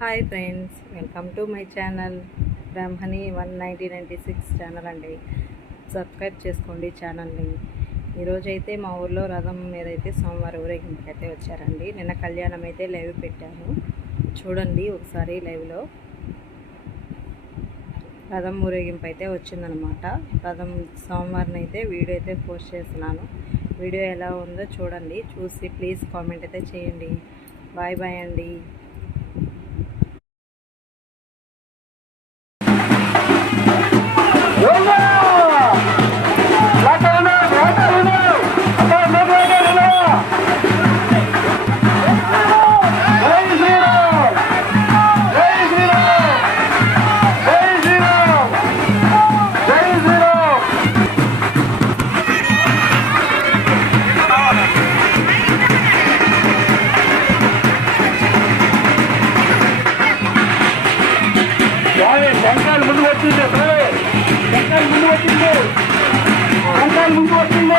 Hi friends, welcome to my channel Brahmani 1996 channel అండి. Subscribe చేసుకోండి ఛానల్ని. ఈరోజైతే మా ఊర్లో రథం మీద అయితే సోమవారం ఊరేగింపుకి అయితే వచ్చారండి. నిన్న కళ్యాణం అయితే లైవ్ పెట్టాను, చూడండి ఒకసారి. లైవ్లో రథం ఊరేగింపు అయితే వచ్చిందనమాట. రథం సోమవారం అయితే వీడియో అయితే పోస్ట్ చేస్తున్నాను. వీడియో ఎలా ఉందో చూడండి, చూసి ప్లీజ్ కామెంట్ అయితే చేయండి. బాయ్ బాయ్ అండి. ముందు వచ్చింది ముందు వచ్చింది ముందు వచ్చింది